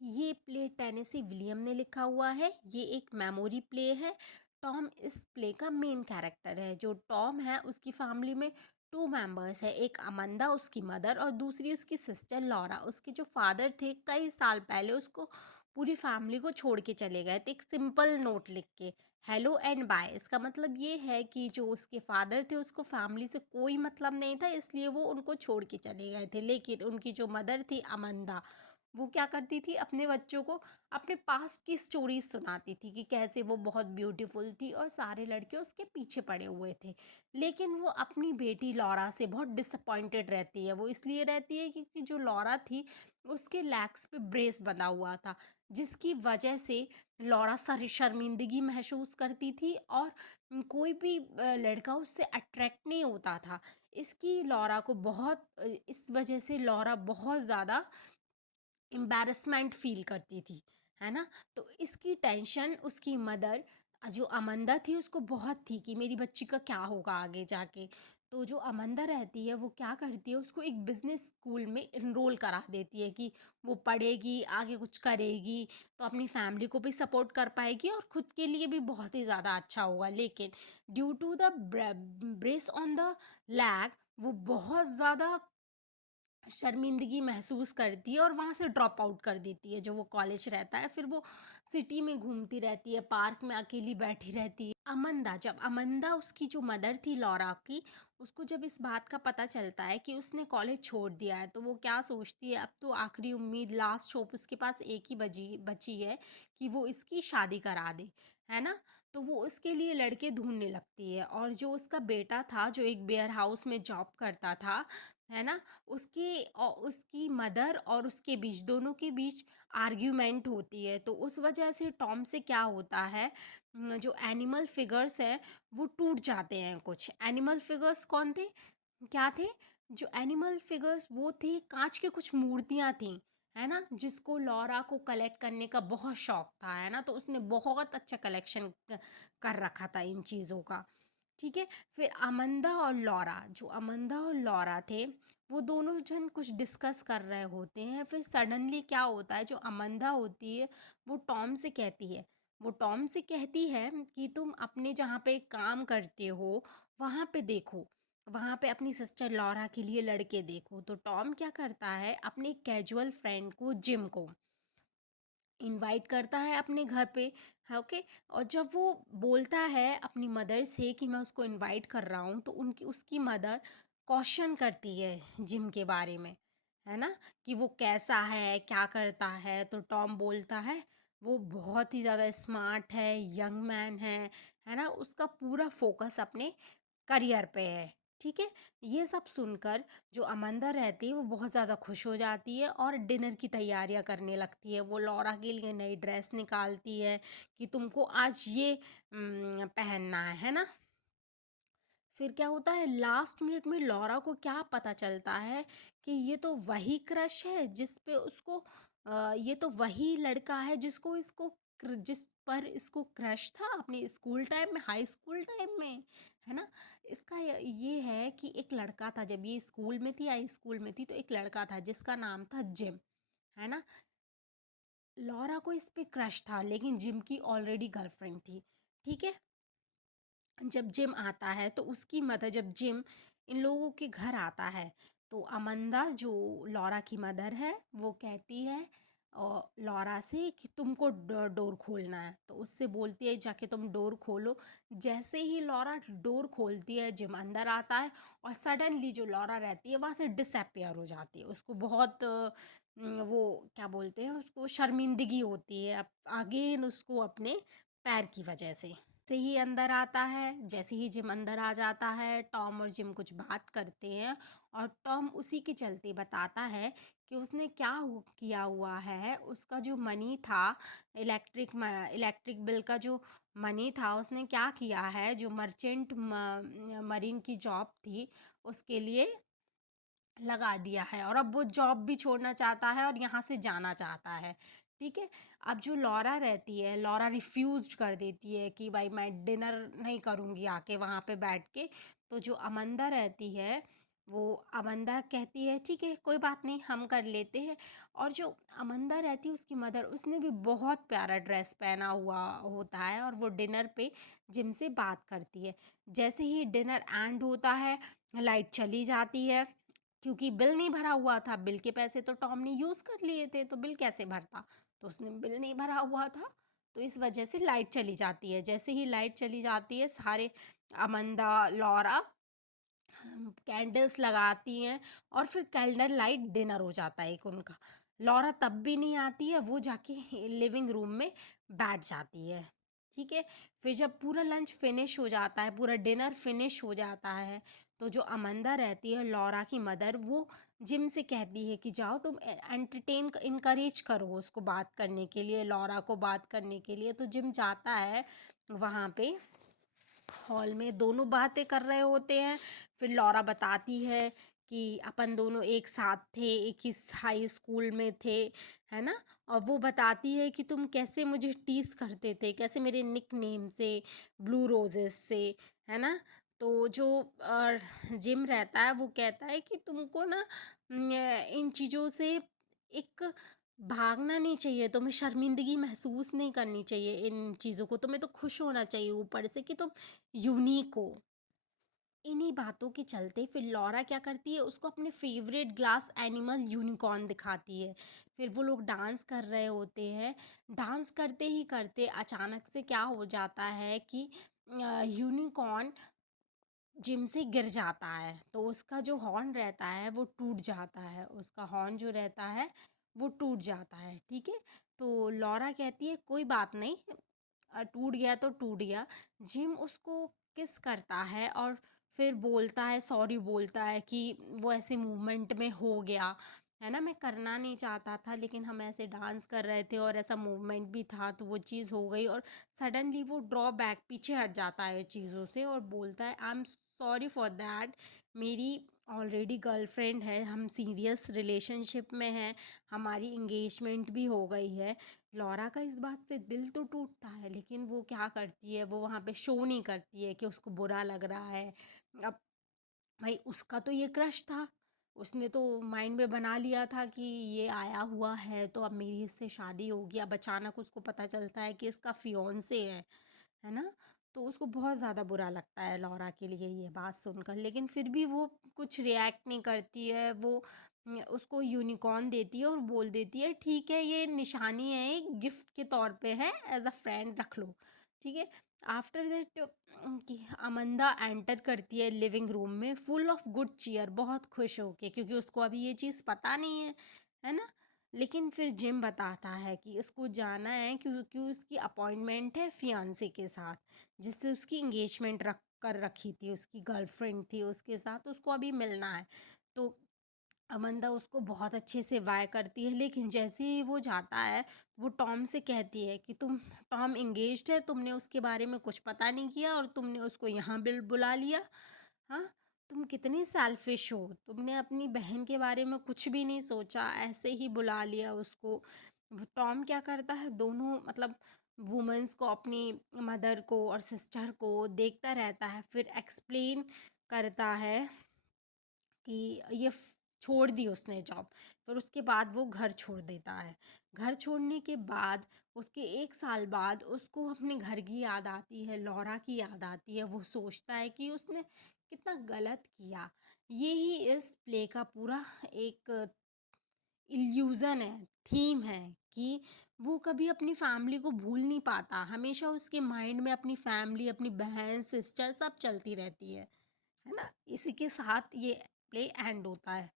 ये play Tennessee William ने लिखा हुआ है। ये एक मेमोरी प्ले है। टॉम इस प्ले का मेन कैरेक्टर है। जो टॉम है उसकी फैमिली में 2 मेंबर्स है। एक अमंदा उसकी मदर और दूसरी उसकी सिस्टर लॉरा। उसके जो फादर थे कई साल पहले उसको पूरी फैमिली को छोड़ के चले गए थे एक सिंपल नोट लिख के, हेलो एंड बाय। इसका मतलब ये है कि जो उसके फादर थे उसको फैमिली से कोई मतलब नहीं था, इसलिए वो उनको छोड़ के चले गए थे। लेकिन उनकी जो मदर थी अमंदा, वो क्या करती थी अपने बच्चों को अपने पास्ट की स्टोरीज सुनाती थी कि कैसे वो बहुत ब्यूटीफुल थी और सारे लड़के उसके पीछे पड़े हुए थे। लेकिन वो अपनी बेटी लॉरा से बहुत डिसअपॉइंटेड रहती है। वो इसलिए रहती है क्योंकि जो लॉरा थी उसके लेग्स पे ब्रेस बंधा हुआ था, जिसकी वजह से लॉरा सारी शर्मिंदगी महसूस करती थी और कोई भी लड़का उससे अट्रैक्ट नहीं होता था। इसकी लॉरा को बहुत इस वजह से लॉरा बहुत ज़्यादा एम्बैरेसमेंट फ़ील करती थी, है ना? तो इसकी टेंशन उसकी मदर जो अमंदा थी उसको बहुत थी कि मेरी बच्ची का क्या होगा आगे जाके। तो जो अमंदा रहती है वो क्या करती है, उसको एक बिज़नेस स्कूल में एनरोल करा देती है कि वो पढ़ेगी, आगे कुछ करेगी, तो अपनी फैमिली को भी सपोर्ट कर पाएगी और खुद के लिए भी बहुत ही ज़्यादा अच्छा होगा। लेकिन due to the brace on the leg वो बहुत ज़्यादा शर्मिंदगी महसूस करती है और वहाँ से ड्रॉप आउट कर देती है जो वो कॉलेज रहता है। फिर वो सिटी में घूमती रहती है, पार्क में अकेली बैठी रहती है। अमंदा उसकी जो मदर थी लॉरा की, उसको जब इस बात का पता चलता है कि उसने कॉलेज छोड़ दिया है, तो वो क्या सोचती है, अब तो आखिरी उम्मीद, लास्ट होप उसके पास एक ही बची बची है कि वो इसकी शादी करा दे, है ना? तो वो उसके लिए लड़के ढूँढने लगती है और जो उसका बेटा था, जो एक वेयर हाउस में जॉब करता था, है ना? उसकी मदर और उसके बीच, दोनों के बीच आर्ग्यूमेंट होती है। तो उस वजह से टॉम से क्या होता है, जो एनिमल फिगर्स हैं वो टूट जाते हैं कुछ। एनिमल फिगर्स कौन थे? क्या थे? जो एनिमल फिगर्स वो थे, काँच की कुछ मूर्तियाँ थीं, है ना? जिसको लौरा को कलेक्ट करने का बहुत शौक था, है ना? तो उसने बहुत अच्छा कलेक्शन कर रखा था इन चीज़ों का। ठीक है? फिर अमंदा और लौरा थे, वो दोनों जन कुछ डिस्कस कर रहे होते हैं। फिर सडनली क्या होता है, जो अमंदा होती है, वो टॉम से कहती है कि तुम अपने जहाँ पे काम करते हो, वहाँ पे देखो। वहाँ पे अपनी सिस्टर लौरा के लिए लड़के देखो। तो टॉम क्या करता है, अपने कैजुअल फ्रेंड को, जिम को इनवाइट करता है अपने घर पे, हाँ, ओके। और जब वो बोलता है अपनी मदर से कि मैं उसको इनवाइट कर रहा हूँ, तो उनकी उसकी मदर क्वेश्चन करती है जिम के बारे में, है ना? कि वो कैसा है, क्या करता है। तो टॉम बोलता है वो बहुत ही ज़्यादा स्मार्ट है, यंग मैन है ना? उसका पूरा फोकस अपने करियर पे है, ठीक है? ये सब सुनकर जो अमंदा रहती है वो बहुत ज़्यादा खुश हो जाती है और डिनर की तैयारियां करने लगती है। वो लौरा के लिए नई ड्रेस निकालती है कि तुमको आज ये पहनना है ना? फिर क्या होता है, लास्ट मिनट में लौरा को क्या पता चलता है कि ये तो वही क्रश है जिस पे उसको ये तो वही लड़का है जिस पर इसको क्रश था अपने स्कूल टाइम में, हाई स्कूल टाइम में, है ना? इसका ये है कि एक लड़का था, जब ये स्कूल में थी, हाई स्कूल में थी, तो एक लड़का था जिसका नाम था जिम, है ना? लौरा को इस पे क्रश था लेकिन जिम की ऑलरेडी गर्लफ्रेंड थी, ठीक है? जब जिम आता है तो उसकी मदर, जब जिम इन लोगों के घर आता है, तो अमंदा जो लौरा की मदर है वो कहती है लौरा से कि तुमको डोर खोलना है। तो उससे बोलती है जाके तुम डोर खोलो। जैसे ही लौरा डोर खोलती है, जिम अंदर आता है और सडनली जो लौरा रहती है वहाँ से डिसअपियर हो जाती है। उसको बहुत वो क्या बोलते हैं, उसको शर्मिंदगी होती है अगेन उसको अपने पैर की वजह से ही अंदर आता है। जैसे ही जिम अंदर आ जाता है, टॉम और जिम कुछ बात करते हैं और टॉम उसी के चलते बताता है कि उसने क्या किया हुआ है। उसका जो मनी था, इलेक्ट्रिक बिल का जो मनी था, उसने क्या किया है, जो मर्चेंट मरीन की जॉब थी उसके लिए लगा दिया है और अब वो जॉब भी छोड़ना चाहता है और यहाँ से जाना चाहता है, ठीक है? अब जो लौरा रहती है, लौरा रिफ्यूज़्ड कर देती है कि भाई मैं डिनर नहीं करूँगी आके वहाँ पे बैठ के। तो जो अमंदा रहती है, वो अमंदा कहती है ठीक है कोई बात नहीं हम कर लेते हैं। और जो अमंदा रहती है उसकी मदर, उसने भी बहुत प्यारा ड्रेस पहना हुआ होता है और वो डिनर पे जिम से बात करती है। जैसे ही डिनर एंड होता है, लाइट चली जाती है, क्योंकि बिल नहीं भरा हुआ था। बिल के पैसे तो टॉम ने यूज़ कर लिए थे, तो बिल कैसे भरता? तो उसने बिल नहीं भरा हुआ था, तो इस वजह से लाइट चली जाती है। जैसे ही लाइट चली जाती है, सारे अमंदा, लौरा कैंडल्स लगाती हैं और फिर कैंडल लाइट डिनर हो जाता है एक उनका। लौरा तब भी नहीं आती है, वो जाके लिविंग रूम में बैठ जाती है। ठीक है? फिर जब पूरा लंच फिनिश हो जाता है, पूरा डिनर फिनिश हो जाता है, तो जो अमंदा रहती है, लौरा की मदर, वो जिम से कहती है कि जाओ तुम एंटरटेन इनकरेज करो उसको बात करने के लिए, लौरा को बात करने के लिए। तो जिम जाता है, वहाँ पे हॉल में दोनों बातें कर रहे होते हैं। फिर लौरा बताती है कि अपन दोनों एक साथ थे, एक ही हाई स्कूल में थे, है ना? और वो बताती है कि तुम कैसे मुझे टीज़ करते थे, कैसे मेरे निकनेम से, ब्लू रोज़ेज़ से, है ना? तो जो जिम रहता है वो कहता है कि तुमको ना इन चीज़ों से एक भागना नहीं चाहिए, तुम्हें शर्मिंदगी महसूस नहीं करनी चाहिए इन चीज़ों को, तुम्हें तो खुश होना चाहिए ऊपर से कि तुम यूनिक हो। इन्हीं बातों के चलते फिर लौरा क्या करती है, उसको अपने फ़ेवरेट ग्लास एनिमल यूनिकॉर्न दिखाती है। फिर वो लोग डांस कर रहे होते हैं, डांस करते ही करते अचानक से क्या हो जाता है कि यूनिकॉर्न जिम से गिर जाता है, तो उसका जो हॉर्न रहता है वो टूट जाता है, उसका हॉर्न जो रहता है वो टूट जाता है, ठीक है? तो लौरा कहती है कोई बात नहीं, टूट गया तो टूट गया। जिम उसको किस करता है और फिर बोलता है, सॉरी बोलता है कि वो ऐसे मूवमेंट में हो गया, है ना? मैं करना नहीं चाहता था, लेकिन हम ऐसे डांस कर रहे थे और ऐसा मूवमेंट भी था, तो वो चीज़ हो गई। और सडनली वो ड्रॉ बैक, पीछे हट जाता है चीज़ों से और बोलता है I am sorry for that, मेरी ऑलरेडी गर्लफ्रेंड है, हम सीरियस रिलेशनशिप में हैं, हमारी एंगेजमेंट भी हो गई है। लौरा का इस बात से दिल तो टूटता है, लेकिन वो क्या करती है, वो वहाँ पे शो नहीं करती है कि उसको बुरा लग रहा है। अब भाई उसका तो ये क्रश था, उसने तो माइंड में बना लिया था कि ये आया हुआ है तो अब मेरी इससे शादी होगी। अब अचानक उसको पता चलता है कि इसका फियोंसे है ना? तो उसको बहुत ज़्यादा बुरा लगता है लौरा के लिए ये बात सुनकर, लेकिन फिर भी वो कुछ रिएक्ट नहीं करती है। वो उसको यूनिकॉर्न देती है और बोल देती है ठीक है, ये निशानी है, एक गिफ्ट के तौर पे है, एज अ फ्रेंड रख लो, ठीक है? आफ्टर दैट कि अमंदा एंटर करती है लिविंग रूम में फुल ऑफ गुड चीयर, बहुत खुश होके, क्योंकि उसको अभी ये चीज़ पता नहीं है ना? लेकिन फिर जिम बताता है कि इसको जाना है क्योंकि उसकी अपॉइंटमेंट है फियांसे के साथ, जिससे उसकी एंगेजमेंट रख कर रखी थी, उसकी गर्लफ्रेंड थी, उसके साथ उसको अभी मिलना है। तो अमंदा उसको बहुत अच्छे से वाय करती है, लेकिन जैसे ही वो जाता है, वो टॉम से कहती है कि तुम, टॉम एंगेज्ड है, तुमने उसके बारे में कुछ पता नहीं किया और तुमने उसको यहाँ बिल बुला लिया। हाँ, तुम कितनी सेल्फिश हो, तुमने अपनी बहन के बारे में कुछ भी नहीं सोचा, ऐसे ही बुला लिया उसको। टॉम क्या करता है, दोनों मतलब वुमेन्स को, अपनी मदर को और सिस्टर को देखता रहता है, फिर एक्सप्लेन करता है कि ये छोड़ दी उसने जॉब। फिर उसके बाद वो घर छोड़ देता है। घर छोड़ने के बाद उसके 1 साल बाद उसको अपने घर की याद आती है, लौरा की याद आती है। वो सोचता है कि उसने कितना गलत किया। यही इस प्ले का पूरा एक इल्यूज़न है, थीम है कि वो कभी अपनी फैमिली को भूल नहीं पाता। हमेशा उसके माइंड में अपनी फैमिली, अपनी बहन, सिस्टर सब चलती रहती है ना? इसी के साथ ये प्ले एंड होता है।